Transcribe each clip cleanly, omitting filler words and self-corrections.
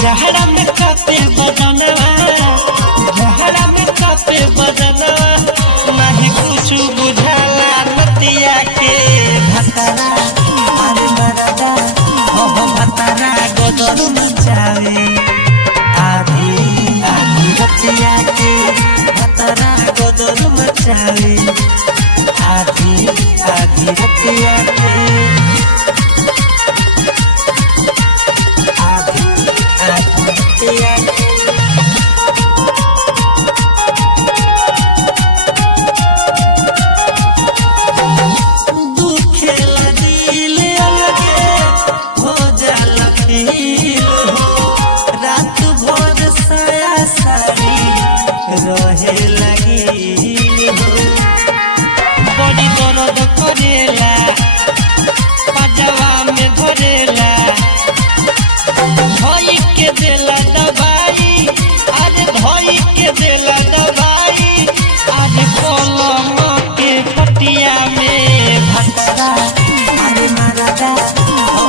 जहरा में कापे बदनवा, जहरा में कापे बदनवा, नहीं कुछ बुझाला नतिया के भतरा अरे मरदा हो भतरा गोदर मचावे आधी आधी रतिया के भतरा गोदर मचावे आधी आधी रतिया के रहे लगी बड़ी दर्द करेला पजवा में धरेला धोई के देला दवाई अरे धोई के देला दवाई अरे पलंग के पटिया में भतरा अरे मरदा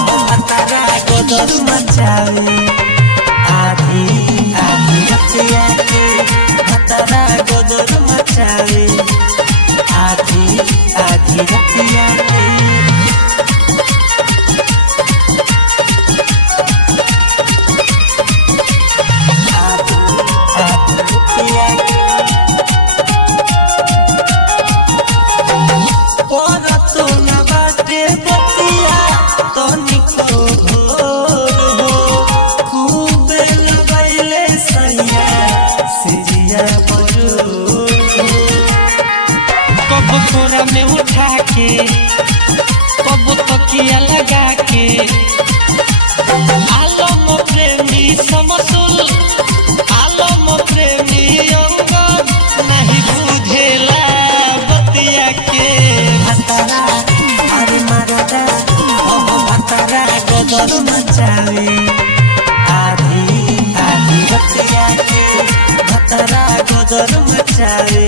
भतरा गोदर मचावे आधी आधी रतिया के भतरा गोदर मचावे आधी आधी रतिया के थोड़ा में उठा के कब तकिया लगा के आलम प्रेमी समसुल आलम प्रेमी अंगद नहीं बुझेला बतिया के भतरा अरे मरदा हो भतरा गोदर मचावे आधी आधी बतिया के भतरा गोदर मचावे